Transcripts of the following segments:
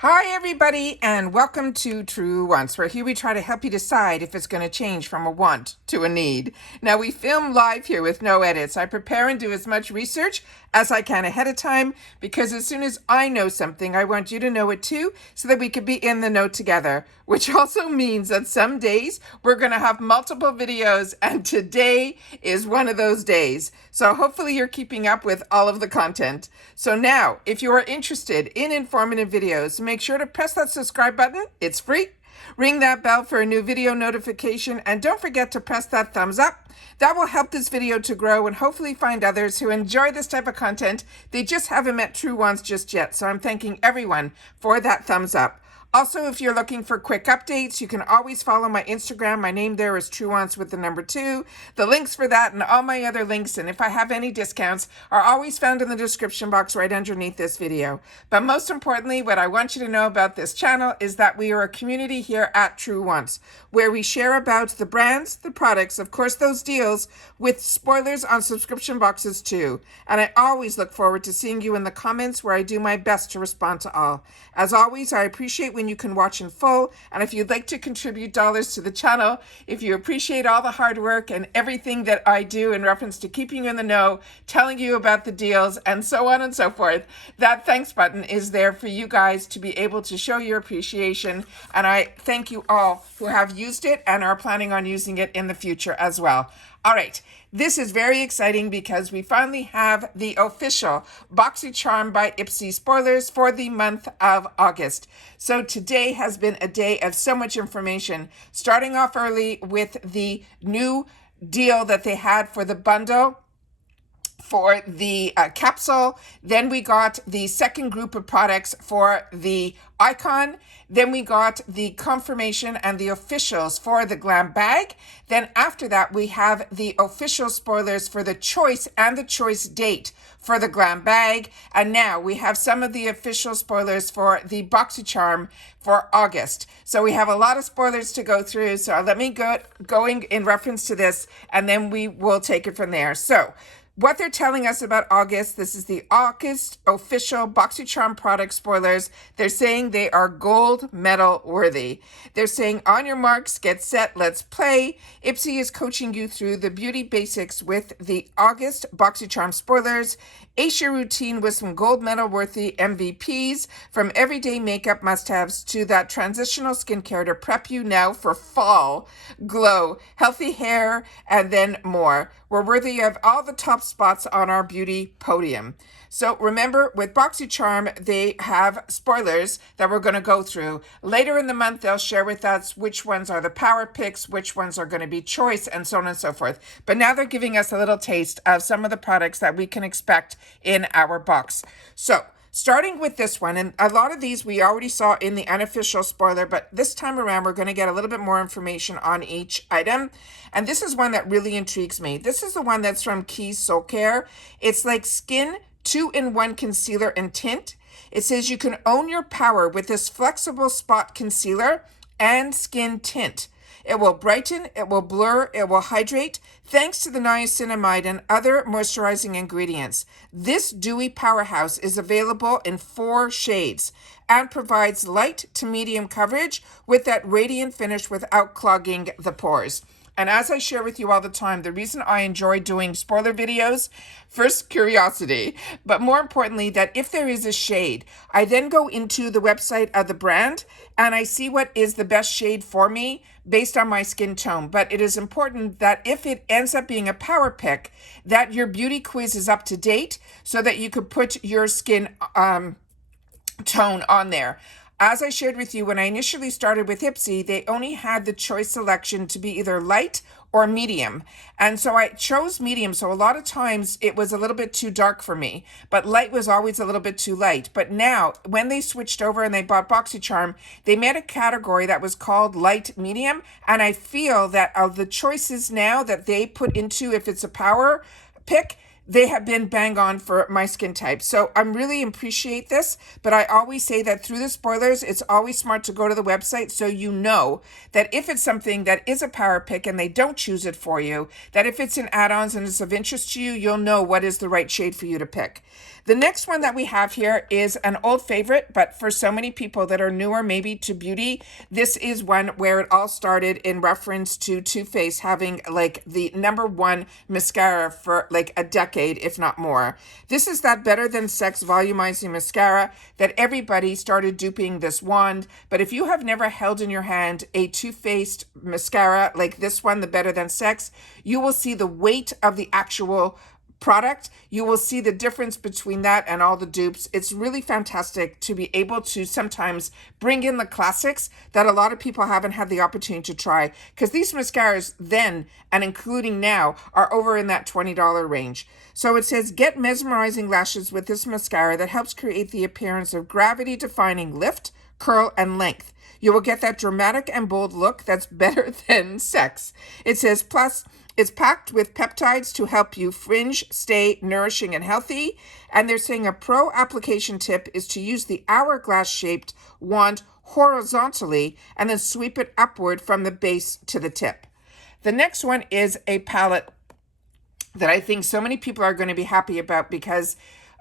Hi everybody, and welcome to Truewants, where here we try to help you decide if it's going to change from a want to a need. Now, we film live here with no edits. I prepare and do as much research as I can ahead of time, because as soon as I know something, I want you to know it too, so that we can be in the know together, which also means that some days we're going to have multiple videos, and today is one of those days. So hopefully you're keeping up with all of the content. So now, if you are interested in informative videos, make sure to press that subscribe button. It's free. Ring that bell for a new video notification, and don't forget to press that thumbs up. That will help this video to grow and hopefully find others who enjoy this type of content. They just haven't met Truewants just yet, so I'm thanking everyone for that thumbs up. Also, if you're looking for quick updates, you can always follow my Instagram. My name there is Truewants with the number 2. The links for that and all my other links, and if I have any discounts, are always found in the description box right underneath this video. But most importantly, what I want you to know about this channel is that we are a community here at Truewants, where we share about the brands, the products, of course those deals, with spoilers on subscription boxes too. And I always look forward to seeing you in the comments, where I do my best to respond to all. As always, I appreciate when you can watch in full, and if you'd like to contribute dollars to the channel, if you appreciate all the hard work and everything that I do in reference to keeping you in the know, telling you about the deals, and so on and so forth, that thanks button is there for you guys to be able to show your appreciation, and I thank you all who have used it and are planning on using it in the future as well. All right, this is very exciting because we finally have the official Boxycharm by IPSY spoilers for the month of August. So today has been a day of so much information, starting off early with the new deal that they had for the bundle for the capsule. Then we got the second group of products for the icon. Then we got the confirmation and the officials for the glam bag. Then after that, we have the official spoilers for the choice and the choice date for the glam bag. And now we have some of the official spoilers for the Boxycharm for August. So we have a lot of spoilers to go through. So let me going in reference to this, and then we will take it from there. So what they're telling us about August, this is the August official Boxycharm product spoilers. They're saying they are gold medal worthy. They're saying, on your marks, get set, let's play. IPSY is coaching you through the beauty basics with the August Boxycharm spoilers. Ace your routine with some gold medal worthy MVPs, from everyday makeup must-haves to that transitional skincare to prep you now for fall glow, healthy hair, and then more. We're worthy of all the top spots on our beauty podium. So remember, with Boxycharm, they have spoilers that we're going to go through. Later in the month, they'll share with us which ones are the power picks, which ones are going to be choice, and so on and so forth. But now they're giving us a little taste of some of the products that we can expect in our box. So starting with this one, and a lot of these we already saw in the unofficial spoiler, but this time around we're going to get a little bit more information on each item. And this is one that really intrigues me. This is the one that's from Keys Soul Care. It's like skin 2-in-1 concealer and tint. It says you can own your power with this flexible spot concealer and skin tint. It will brighten, it will blur, it will hydrate, thanks to the niacinamide and other moisturizing ingredients. This dewy powerhouse is available in 4 shades and provides light to medium coverage with that radiant finish without clogging the pores. And as I share with you all the time, the reason I enjoy doing spoiler videos, first, curiosity, but more importantly, that if there is a shade, I then go into the website of the brand and I see what is the best shade for me based on my skin tone. But it is important that if it ends up being a power pick, that your beauty quiz is up to date so that you could put your skin tone on there. As I shared with you, when I initially started with IPSY, they only had the choice selection to be either light or medium. And so I chose medium. So a lot of times it was a little bit too dark for me, but light was always a little bit too light. But now when they switched over and they bought Boxycharm, they made a category that was called light medium. And I feel that of the choices now that they put into, if it's a power pick, they have been bang on for my skin type. So I really appreciate this, but I always say that through the spoilers, it's always smart to go to the website so you know that if it's something that is a power pick and they don't choose it for you, that if it's in add-ons and it's of interest to you, you'll know what is the right shade for you to pick. The next one that we have here is an old favorite, but for so many people that are newer maybe to beauty, this is one where it all started in reference to Too Faced having like the #1 mascara for like a decade, if not more. This is that Better Than Sex volumizing mascara that everybody started duping this wand. But if you have never held in your hand a Too Faced mascara like this one, the Better Than Sex, you will see the weight of the actual product. You will see the difference between that and all the dupes. It's really fantastic to be able to sometimes bring in the classics that a lot of people haven't had the opportunity to try, because these mascaras then and including now are over in that $20 range. So it says, get mesmerizing lashes with this mascara that helps create the appearance of gravity defying lift, curl, and length. You will get that dramatic and bold look that's better than sex. It says, plus, it's packed with peptides to help you fringe, stay nourishing and healthy. And they're saying a pro application tip is to use the hourglass-shaped wand horizontally and then sweep it upward from the base to the tip. The next one is a palette that I think so many people are going to be happy about, because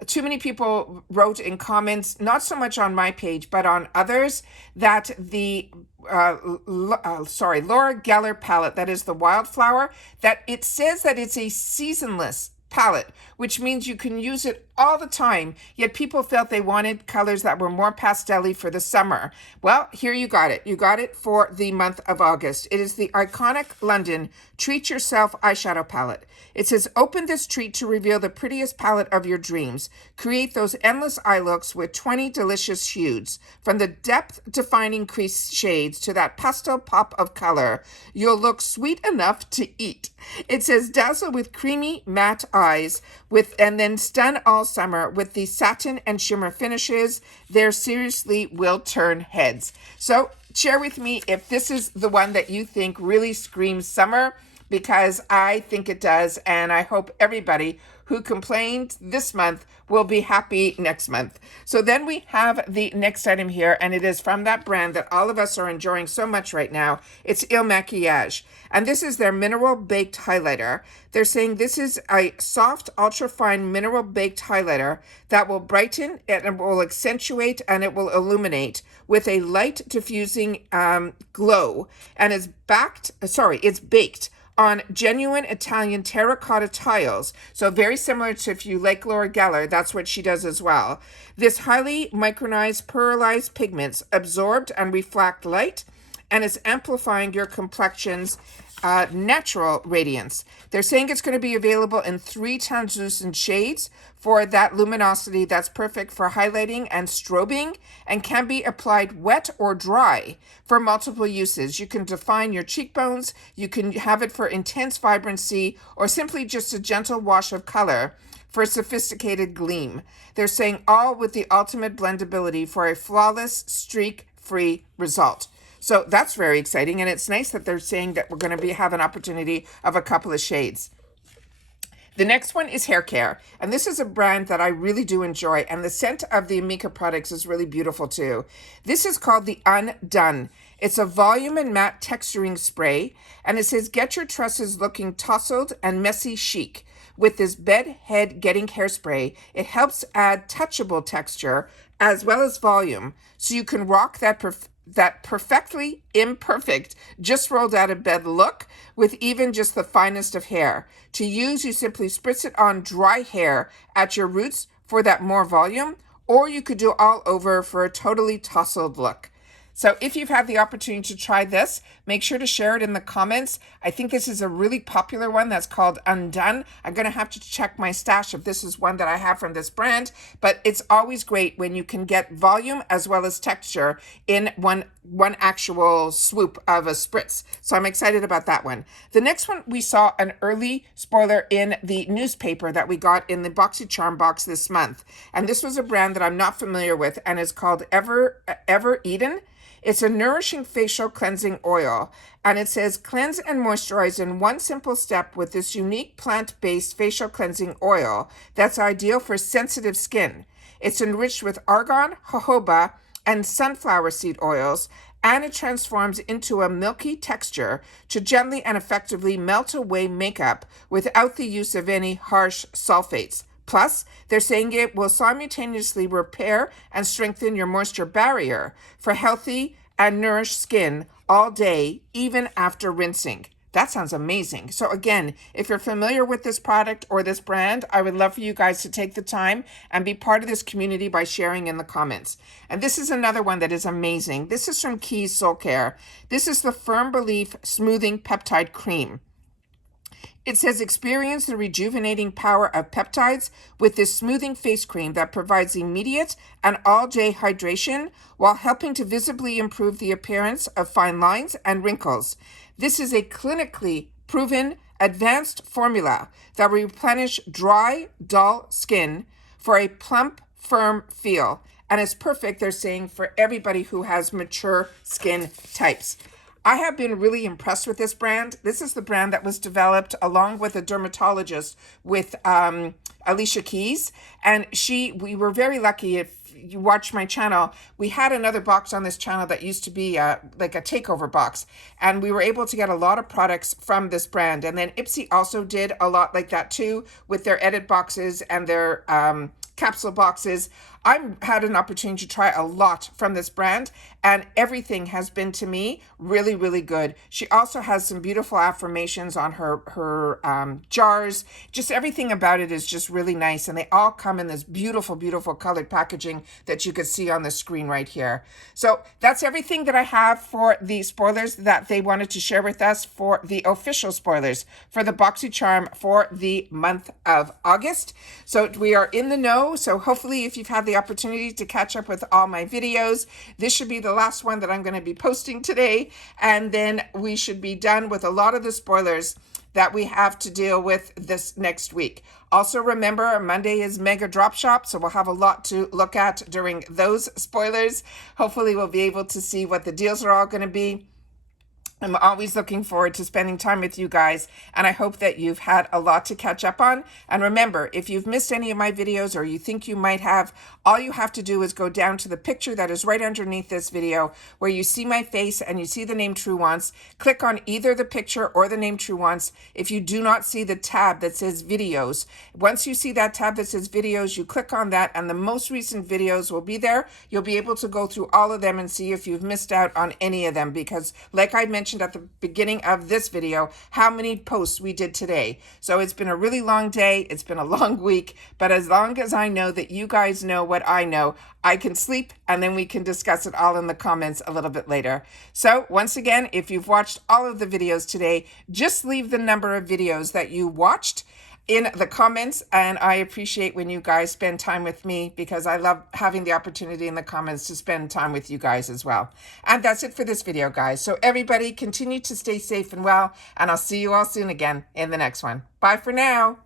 too many people wrote in comments, not so much on my page, but on others, that the Laura Geller palette, that is the Wildflower, that it says that it's a seasonless palette, which means you can use it all the time, yet people felt they wanted colors that were more pastel-y for the summer. Well, here you got it. You got it for the month of August. It is the iconic London Treat Yourself eyeshadow palette. It says, open this treat to reveal the prettiest palette of your dreams. Create those endless eye looks with 20 delicious hues. From the depth-defining crease shades to that pastel pop of color, you'll look sweet enough to eat. It says, dazzle with creamy matte eyes, and then stun all summer with the satin and shimmer finishes. There seriously will turn heads. So share with me if this is the one that you think really screams summer, because I think it does, and I hope everybody who complained this month will be happy next month. So then we have the next item here, and it is from that brand that all of us are enjoying so much right now. It's Il Maquillage, and this is their mineral baked highlighter. They're saying this is a soft, ultra-fine mineral baked highlighter that will brighten, it will accentuate, and it will illuminate with a light diffusing glow, and it's baked on genuine Italian terracotta tiles. So very similar to, if you like Laura Geller, that's what she does as well. This highly micronized pearlized pigments absorbed and reflect light, and it's amplifying your complexion's natural radiance. They're saying it's going to be available in 3 translucent shades for that luminosity that's perfect for highlighting and strobing, and can be applied wet or dry for multiple uses. You can define your cheekbones, you can have it for intense vibrancy, or simply just a gentle wash of color for a sophisticated gleam. They're saying all with the ultimate blendability for a flawless, streak-free result. So that's very exciting, and it's nice that they're saying that we're going to have an opportunity of a couple of shades. The next one is hair care, and this is a brand that I really do enjoy, and the scent of the Amica products is really beautiful too. This is called the Undone. It's a volume and matte texturing spray, and it says, get your tresses looking tousled and messy chic. With this bed head getting hairspray, it helps add touchable texture as well as volume, so you can rock that perfectly imperfect, just rolled out of bed look with even just the finest of hair. To use, you simply spritz it on dry hair at your roots for that more volume, or you could do all over for a totally tousled look. So if you've had the opportunity to try this, make sure to share it in the comments. I think this is a really popular one that's called Undone. I'm going to have to check my stash if this is one that I have from this brand, but it's always great when you can get volume as well as texture in one actual swoop of a spritz. So I'm excited about that one. The next one, we saw an early spoiler in the newspaper that we got in the Boxycharm box this month. And this was a brand that I'm not familiar with, and it's called Ever Eden. It's a nourishing facial cleansing oil, and it says cleanse and moisturize in one simple step with this unique plant-based facial cleansing oil that's ideal for sensitive skin. It's enriched with argan, jojoba, and sunflower seed oils, and it transforms into a milky texture to gently and effectively melt away makeup without the use of any harsh sulfates. Plus, they're saying it will simultaneously repair and strengthen your moisture barrier for healthy and nourished skin all day, even after rinsing. That sounds amazing. So again, if you're familiar with this product or this brand, I would love for you guys to take the time and be part of this community by sharing in the comments. And this is another one that is amazing. This is from Keys Soul Care. This is the Firm Relief Smoothing Peptide Cream. It says experience the rejuvenating power of peptides with this smoothing face cream that provides immediate and all-day hydration while helping to visibly improve the appearance of fine lines and wrinkles. This is a clinically proven advanced formula that will replenish dry, dull skin for a plump, firm feel. And it's perfect, they're saying, for everybody who has mature skin types. I have been really impressed with this brand. This is the brand that was developed along with a dermatologist with Alicia Keys. And we were very lucky. If you watch my channel, we had another box on this channel that used to be like a takeover box. And we were able to get a lot of products from this brand. And then IPSY also did a lot like that too with their edit boxes and their capsule boxes. I've had an opportunity to try a lot from this brand, and everything has been, to me, really, really good. She also has some beautiful affirmations on her jars. Just everything about it is just really nice, and they all come in this beautiful, beautiful colored packaging that you could see on the screen right here. So that's everything that I have for the spoilers that they wanted to share with us for the official spoilers for the Boxycharm for the month of August. So we are in the know, so hopefully if you've had the opportunity to catch up with all my videos, this should be the last one that I'm going to be posting today, and then we should be done with a lot of the spoilers that we have to deal with this next week. Also remember, Monday is Mega Drop Shop, so we'll have a lot to look at during those spoilers. Hopefully we'll be able to see what the deals are all going to be. I'm always looking forward to spending time with you guys, and I hope that you've had a lot to catch up on. And remember, if you've missed any of my videos or you think you might have, all you have to do is go down to the picture that is right underneath this video where you see my face and you see the name Truewants. Click on either the picture or the name Truewants. If you do not see the tab that says videos, once you see that tab that says videos, you click on that and the most recent videos will be there. You'll be able to go through all of them and see if you've missed out on any of them, because like I mentioned at the beginning of this video, how many posts we did today. So it's been a really long day. It's been a long week, but as long as I know that you guys know what I know, I can sleep, and then we can discuss it all in the comments a little bit later. So once again, if you've watched all of the videos today, just leave the number of videos that you watched in the comments, and I appreciate when you guys spend time with me, because I love having the opportunity in the comments to spend time with you guys as well. And that's it for this video, guys. So everybody continue to stay safe and well, and I'll see you all soon again in the next one. Bye for now.